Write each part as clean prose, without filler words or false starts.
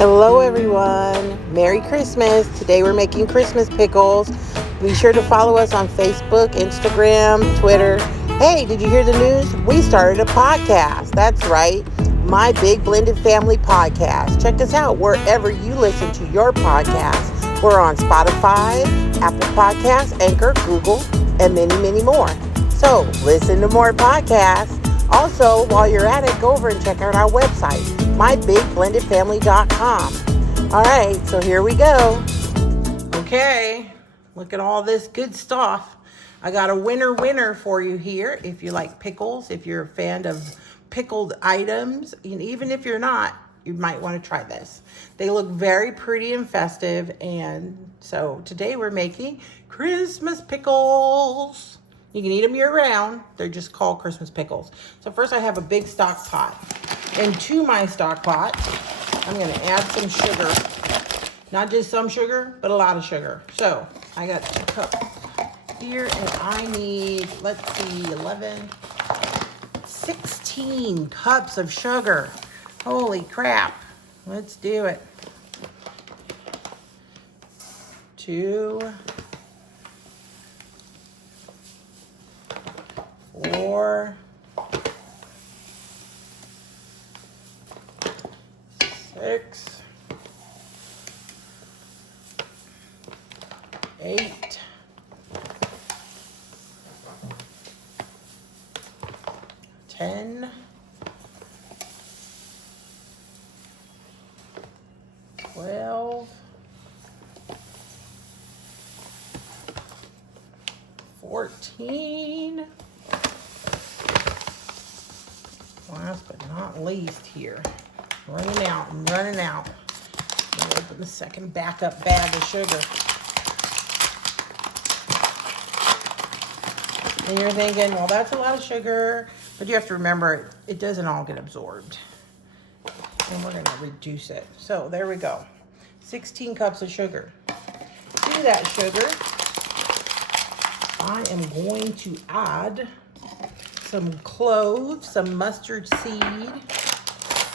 Hello everyone, Merry Christmas. Today we're making Christmas pickles. Be sure to follow us on Facebook, Instagram, Twitter. Hey, did you hear the news? We started a podcast. That's right, My Big Blended Family Podcast. Check us out wherever you listen to your podcasts. We're on Spotify, Apple Podcasts, Anchor, Google, and many, many more. So listen to more podcasts. Also, while you're at it, go over and check out our website, mybigblendedfamily.com. All right, so here we go. Okay, look at all this good stuff. I got a winner for you here. If you like pickles, if you're a fan of pickled items, and even if you're not, you might want to try this. They look very pretty and festive, and so today we're making Christmas pickles. You can eat them year-round. They're just called Christmas pickles. So first I have a big stock pot. And to my stock pot, I'm going to add some sugar. Not just some sugar, but a lot of sugar. So I got 2 cups here, and I need, let's see, 16 cups of sugar. Holy crap. Let's do it. 2, 4, 6, 8, 10, 12, 14. Last but not least here, running out. I'm going to open the second backup bag of sugar. And you're thinking, well, that's a lot of sugar, but you have to remember it doesn't all get absorbed. And we're going to reduce it. So there we go. 16 cups of sugar. To that sugar, I am going to add some cloves, some mustard seed,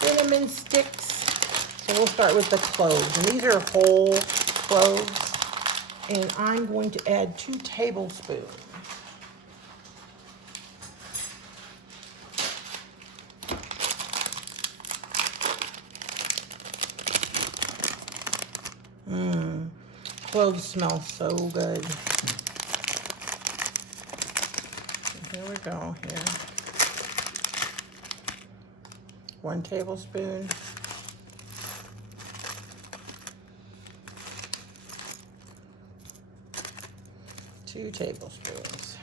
cinnamon sticks. So we'll start with the cloves. And these are whole cloves. And I'm going to add 2 tablespoons. Cloves smell so good. Here we go. Here. 1 tablespoon. 2 tablespoons.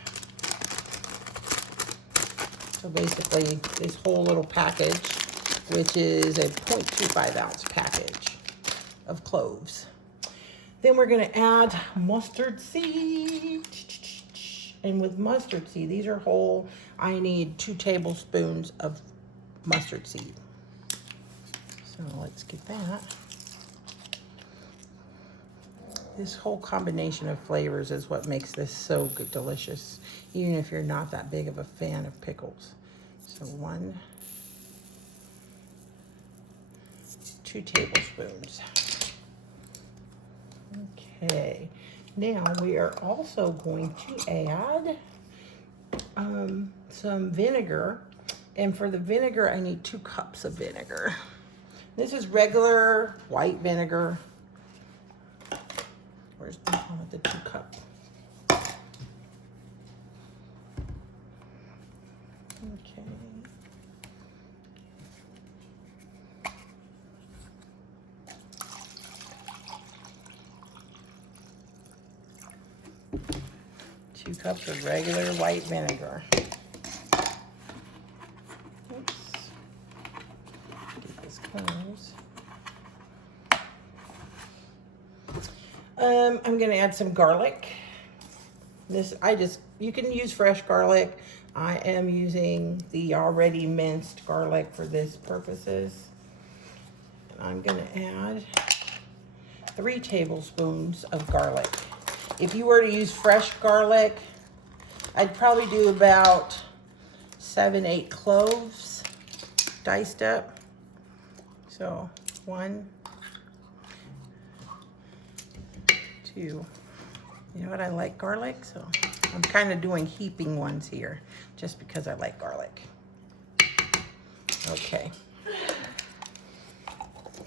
So basically, this whole little package, which is a 0.25 ounce package of cloves. Then we're going to add mustard seed. And with mustard seed, these are whole. I need 2 tablespoons of mustard seed. So let's get that. This whole combination of flavors is what makes this so good, delicious, even if you're not that big of a fan of pickles. So 2 tablespoons. Okay, now we are also going to add some vinegar. And for the vinegar, I need 2 cups of vinegar. This is regular white vinegar. Where's the one with the 2 cups? Okay. Two cups of regular white vinegar. Oops. Get this close. I'm gonna add some garlic. You can use fresh garlic. I am using the already minced garlic for this purposes. And I'm gonna add 3 tablespoons of garlic. If you were to use fresh garlic, I'd probably do about 7, 8 cloves diced up. So 1, too. You know what, I like garlic, so I'm kind of doing heaping ones here just because I like garlic. Okay.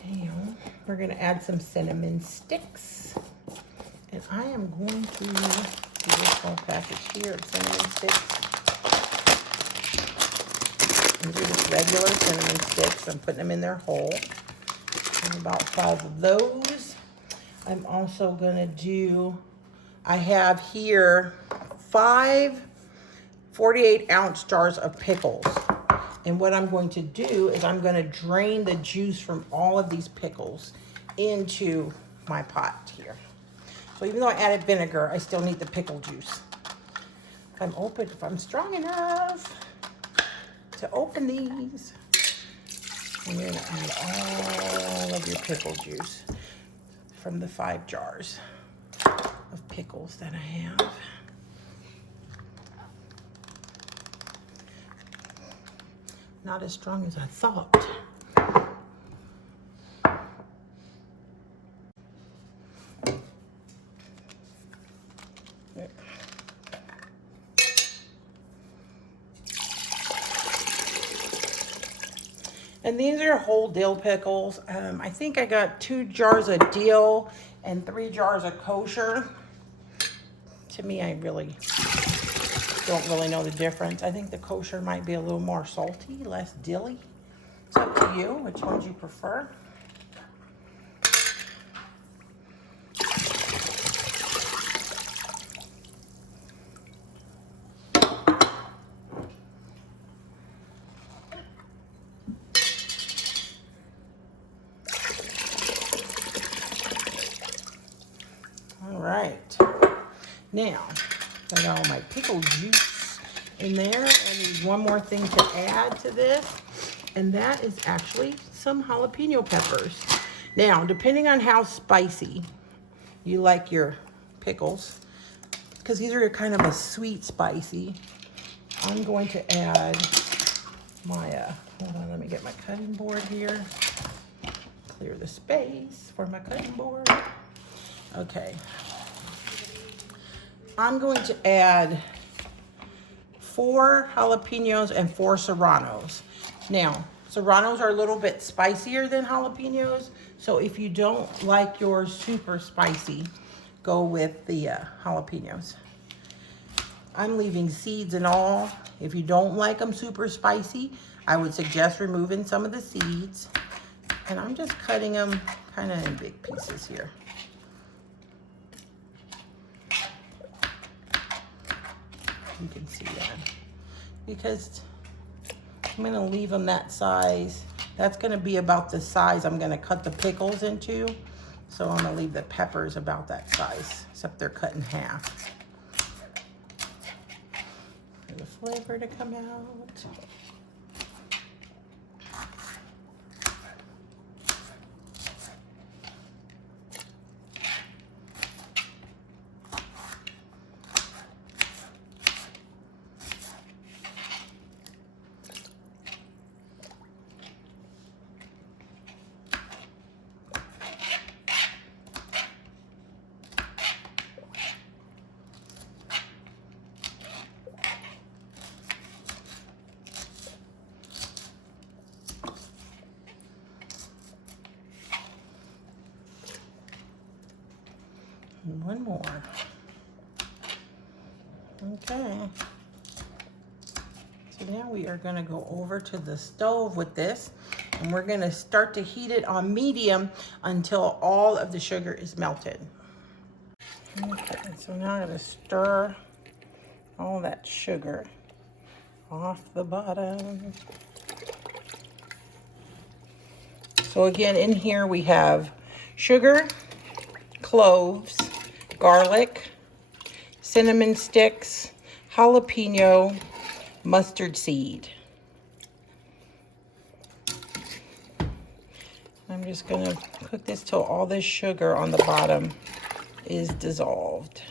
And we're gonna add some cinnamon sticks. And I am going to do this whole package here of cinnamon sticks. These are just regular cinnamon sticks. I'm putting them in their hole. And about 5 of those. I'm also gonna do, I have here 5 48-ounce jars of pickles. And what I'm going to do is I'm going to drain the juice from all of these pickles into my pot here. So even though I added vinegar, I still need the pickle juice. If I'm strong enough to open these, and you're going to add all of your pickle juice from the 5 jars of pickles that I have. Not as strong as I thought. And these are whole dill pickles. I think I got 2 jars of dill and 3 jars of kosher. To me, I really don't really know the difference. I think the kosher might be a little more salty, less dilly. It's up to you, which ones you prefer. All right. Now, I got all my pickle juice in there. I need one more thing to add to this, and that is actually some jalapeno peppers. Now, depending on how spicy you like your pickles, because these are kind of a sweet spicy, I'm going to add my, hold on, let me get my cutting board here. Clear the space for my cutting board. Okay. I'm going to add 4 jalapenos and 4 serranos. Now, serranos are a little bit spicier than jalapenos, so if you don't like yours super spicy, go with the jalapenos. I'm leaving seeds and all. If you don't like them super spicy, I would suggest removing some of the seeds. And I'm just cutting them kind of in big pieces here. You can see that. Because I'm going to leave them that size. That's going to be about the size I'm going to cut the pickles into. So I'm going to leave the peppers about that size, except they're cut in half. For the flavor to come out. And one more. Okay. So now we are going to go over to the stove with this, and we're going to start to heat it on medium until all of the sugar is melted. Okay, so now I'm going to stir all that sugar off the bottom. So again, in here we have sugar, cloves, garlic, cinnamon sticks, jalapeno, mustard seed. I'm just going to cook this till all this sugar on the bottom is dissolved.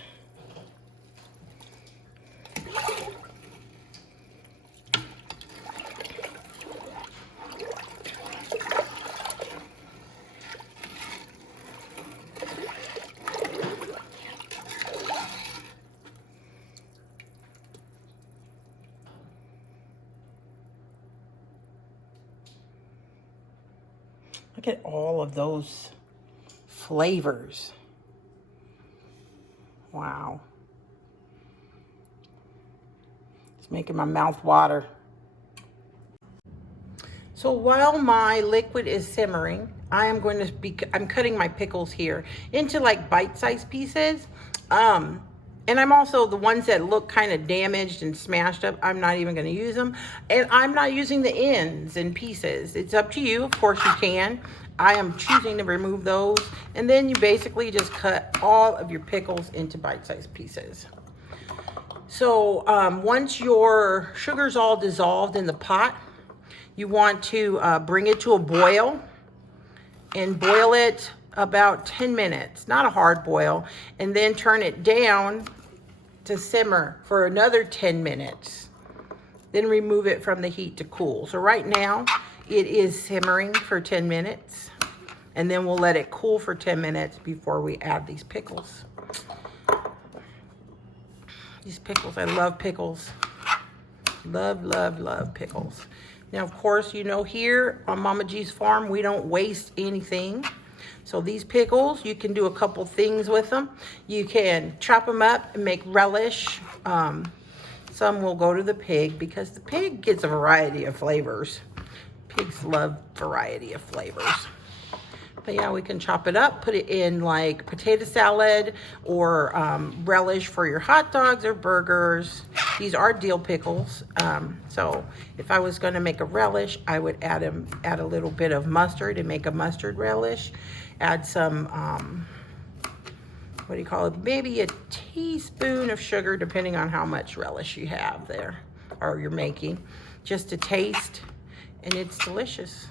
Look at all of those flavors. Wow. It's making my mouth water. So while my liquid is simmering, I'm cutting my pickles here into like bite-sized pieces. And I'm also, the ones that look kind of damaged and smashed up, I'm not even going to use them. And I'm not using the ends and pieces. It's up to you. Of course you can. I am choosing to remove those. And then you basically just cut all of your pickles into bite-sized pieces. So once your sugar's all dissolved in the pot, you want to bring it to a boil and boil it about 10 minutes, not a hard boil, and then turn it down to simmer for another 10 minutes. Then remove it from the heat to cool. So right now it is simmering for 10 minutes, and then we'll let it cool for 10 minutes before we add these pickles. These pickles, I love pickles. Love, love, love pickles. Now, of course, you know, here on Mama G's farm, we don't waste anything. So these pickles, you can do a couple things with them. You can chop them up and make relish. Some will go to the pig because the pig gets a variety of flavors. Pigs love variety of flavors. But yeah, we can chop it up, put it in like potato salad or relish for your hot dogs or burgers. These are dill pickles. So if I was gonna make a relish, I would add a little bit of mustard and make a mustard relish. Add some, what do you call it? Maybe a teaspoon of sugar, depending on how much relish you have there or you're making. Just to taste, and it's delicious.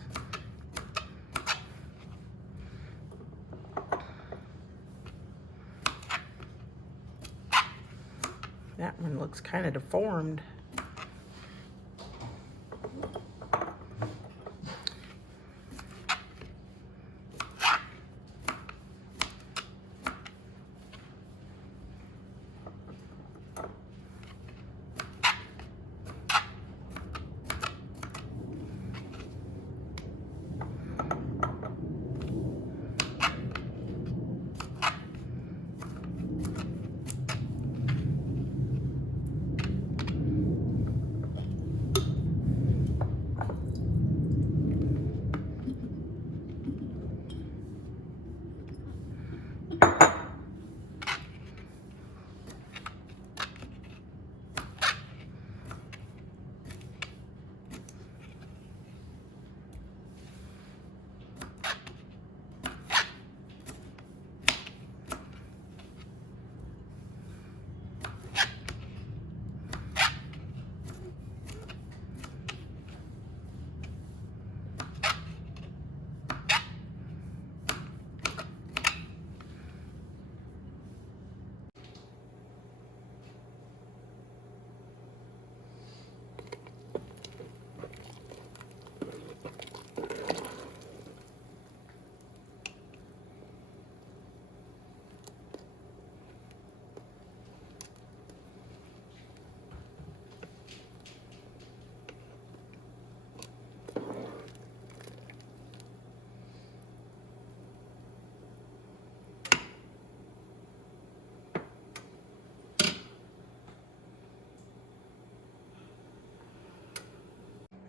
That one looks kind of deformed.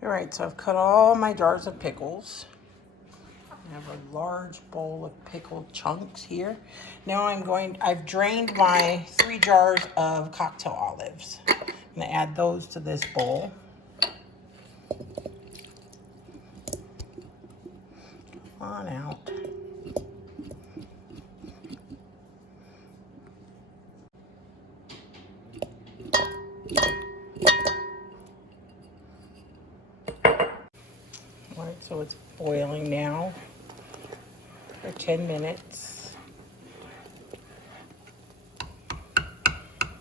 All right, so I've cut all my jars of pickles. I have a large bowl of pickled chunks here. Now I've drained my 3 jars of cocktail olives. I'm gonna add those to this bowl. Come on out. All right, so it's boiling now for 10 minutes.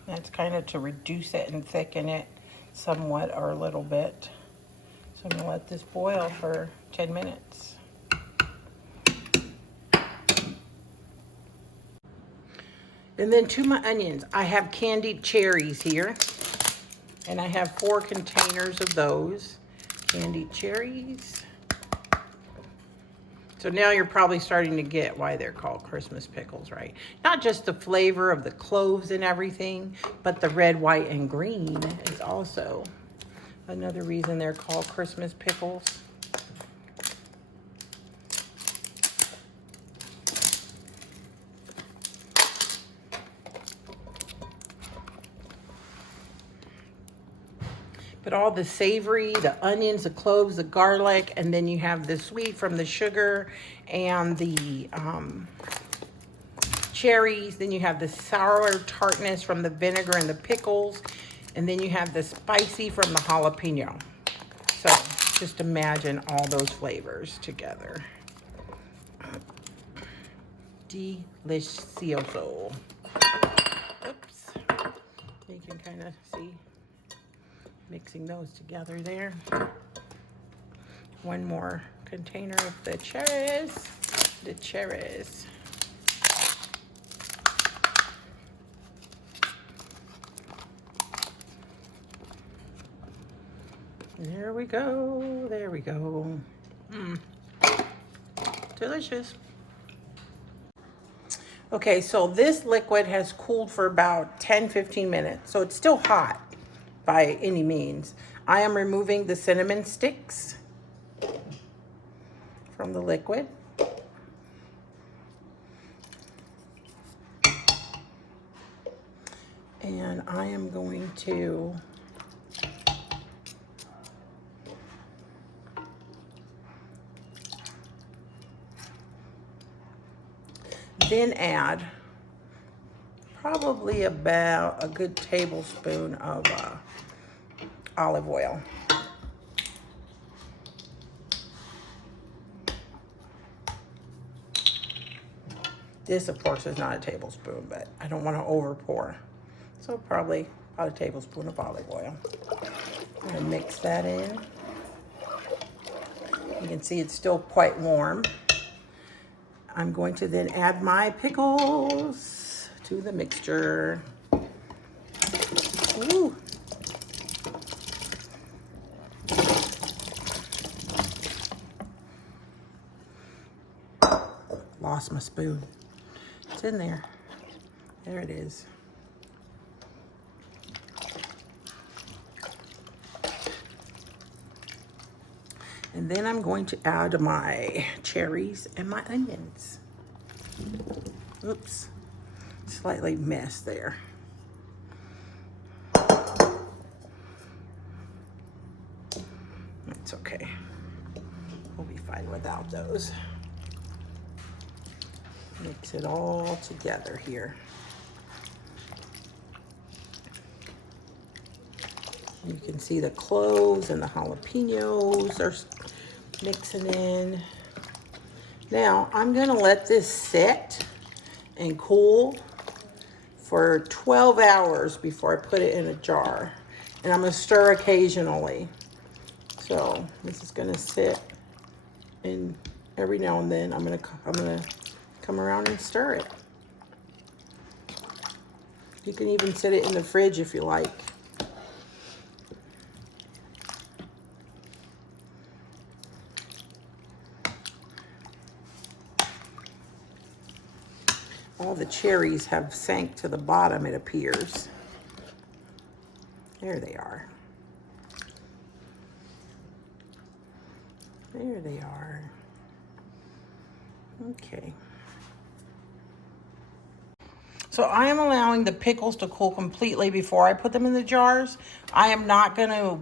That's kind of to reduce it and thicken it somewhat or a little bit. So I'm gonna let this boil for 10 minutes. And then to my onions, I have candied cherries here. And I have 4 containers of those candied cherries. So now you're probably starting to get why they're called Christmas pickles, right? Not just the flavor of the cloves and everything, but the red, white, and green is also another reason they're called Christmas pickles. But all the savory, the onions, the cloves, the garlic, and then you have the sweet from the sugar and the cherries. Then you have the sour tartness from the vinegar and the pickles. And then you have the spicy from the jalapeno. So just imagine all those flavors together. Delicioso. Oops. You can kind of see mixing those together there. One more container of the cherries. The cherries. There we go. There we go. Delicious. Okay, so this liquid has cooled for about 10-15 minutes. So it's still hot by any means. I am removing the cinnamon sticks from the liquid. And I am going to then add probably about a good tablespoon of olive oil. This, of course, is not a tablespoon, but I don't want to over pour. So probably about a tablespoon of olive oil. I'm going to mix that in. You can see it's still quite warm. I'm going to then add my pickles to the mixture. Ooh. Lost my spoon. It's in there. There it is. And then I'm going to add my cherries and my onions. Oops, slightly messed there. It's okay. We'll be fine without those. Mix it all together here. You can see the cloves and the jalapenos are mixing in. Now, I'm gonna let this sit and cool for 12 hours before I put it in a jar. And I'm gonna stir occasionally. So this is gonna sit, and every now and then I'm gonna come around and stir it. You can even sit it in the fridge if you like. All the cherries have sank to the bottom, it appears. There they are. There they are. Okay. So I am allowing the pickles to cool completely before I put them in the jars. I am not going to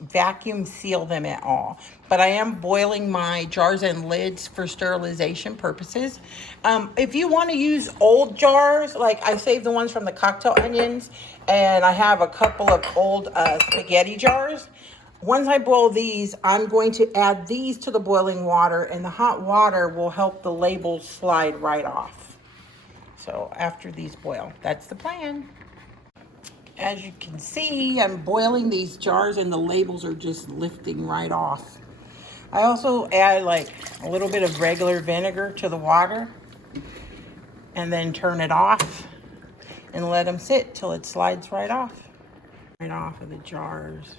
vacuum seal them at all, but I am boiling my jars and lids for sterilization purposes. If you want to use old jars, like I saved the ones from the cocktail onions, and I have a couple of old spaghetti jars. Once I boil these, I'm going to add these to the boiling water, and the hot water will help the labels slide right off. So after these boil, that's the plan. As you can see, I'm boiling these jars and the labels are just lifting right off. I also add like a little bit of regular vinegar to the water and then turn it off and let them sit till it slides right off. Right off of the jars.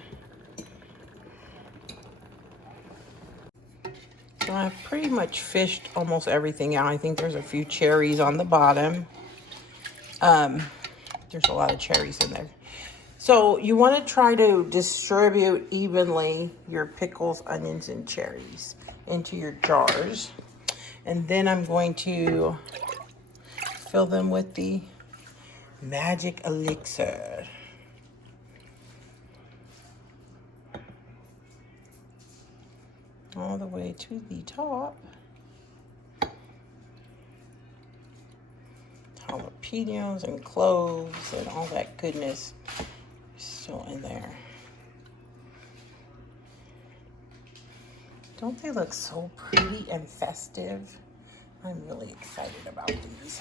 So I've pretty much fished almost everything out. I think there's a few cherries on the bottom. There's a lot of cherries in there. So you want to try to distribute evenly your pickles, onions, and cherries into your jars. And then I'm going to fill them with the magic elixir. All the way to the top. Jalapenos and cloves and all that goodness is still in there. Don't they look so pretty and festive? I'm really excited about these.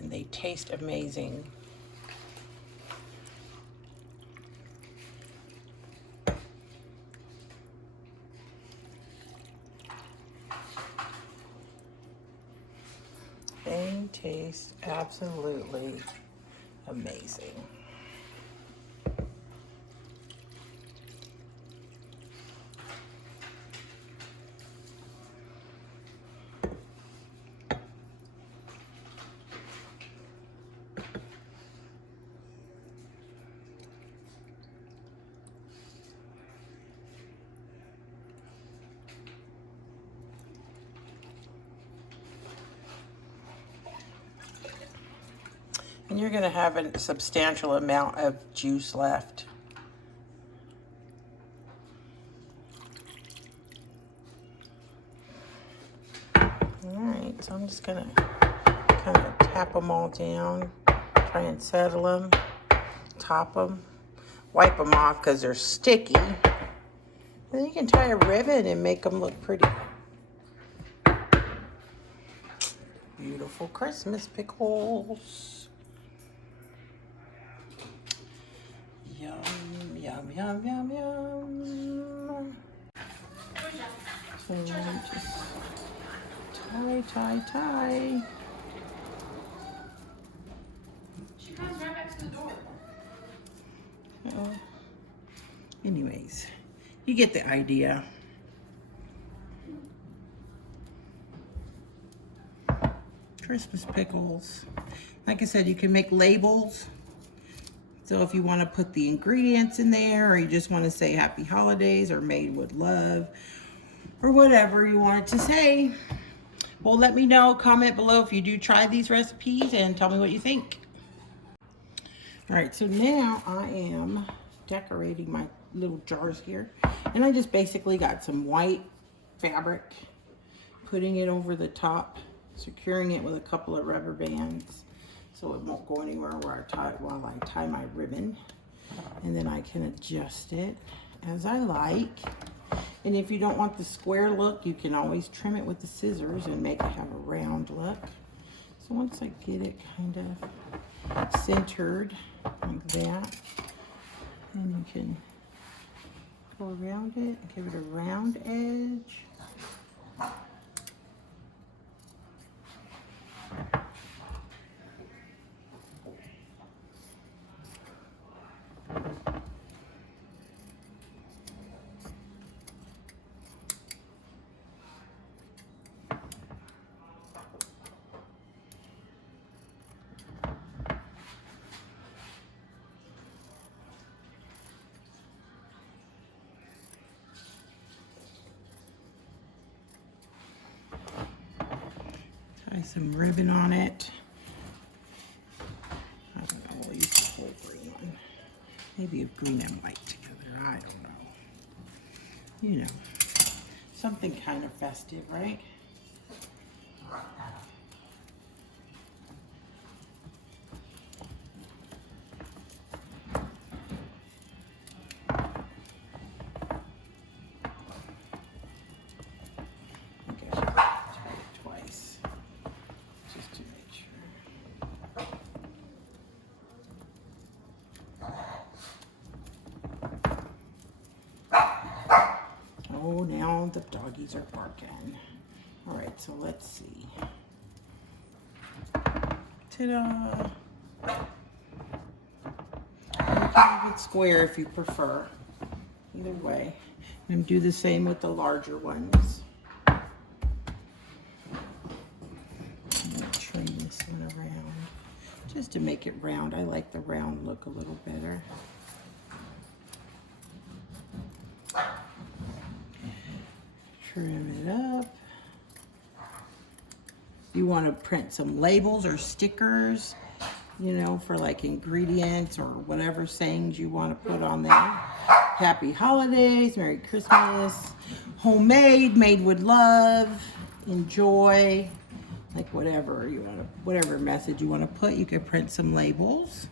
And they taste amazing. They taste absolutely amazing. And you're going to have a substantial amount of juice left. All right, so I'm just going to kind of tap them all down, try and settle them, top them, wipe them off because they're sticky. And then you can tie a ribbon and make them look pretty. Beautiful Christmas pickles. Yum, yum, yum, yum, yum. So just tie. She comes right back to the door. Anyways, you get the idea. Christmas pickles. Like I said, you can make labels. So if you want to put the ingredients in there, or you just want to say happy holidays or made with love, or whatever you want it to say, well, let me know. Comment below if you do try these recipes and tell me what you think. All right, so now I am decorating my little jars here. And I just basically got some white fabric, putting it over the top, securing it with a couple of rubber bands so it won't go anywhere while I tie my ribbon. And then I can adjust it as I like. And if you don't want the square look, you can always trim it with the scissors and make it have a round look. So once I get it kind of centered like that, then you can go around it and give it a round edge. Tie some ribbon on it. I don't know, I'll use the whole green one. Maybe a green and white together, I don't know. You know, something kind of festive, right? Oh, now the doggies are barking. All right, so let's see. Ta-da! You can have it square if you prefer. Either way. And do the same with the larger ones. I'm gonna trim this one around just to make it round. I like the round look a little better. Trim it up. You want to print some labels or stickers, you know, for like ingredients or whatever sayings you want to put on there. Happy holidays, Merry Christmas, homemade, made with love, enjoy, like whatever you want to, whatever message you want to put. You can print some labels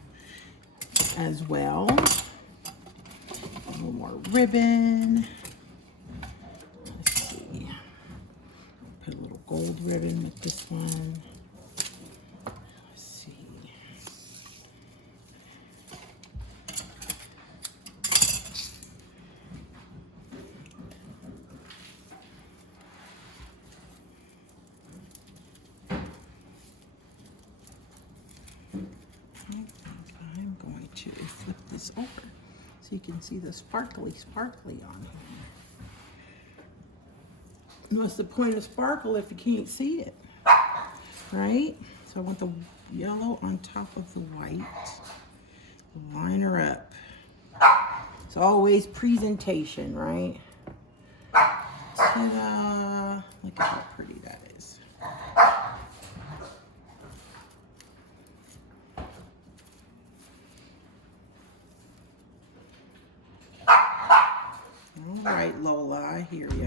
as well. A little more ribbon. Let's see. Put a little gold ribbon with this one. Let's see. I'm going to flip this over so you can see the sparkly on here. What's the point of sparkle if you can't see it, right? So I want the yellow on top of the white. Line her up. It's always presentation, right? Ta-da! Look at how pretty that is. All right, Lola, I hear you.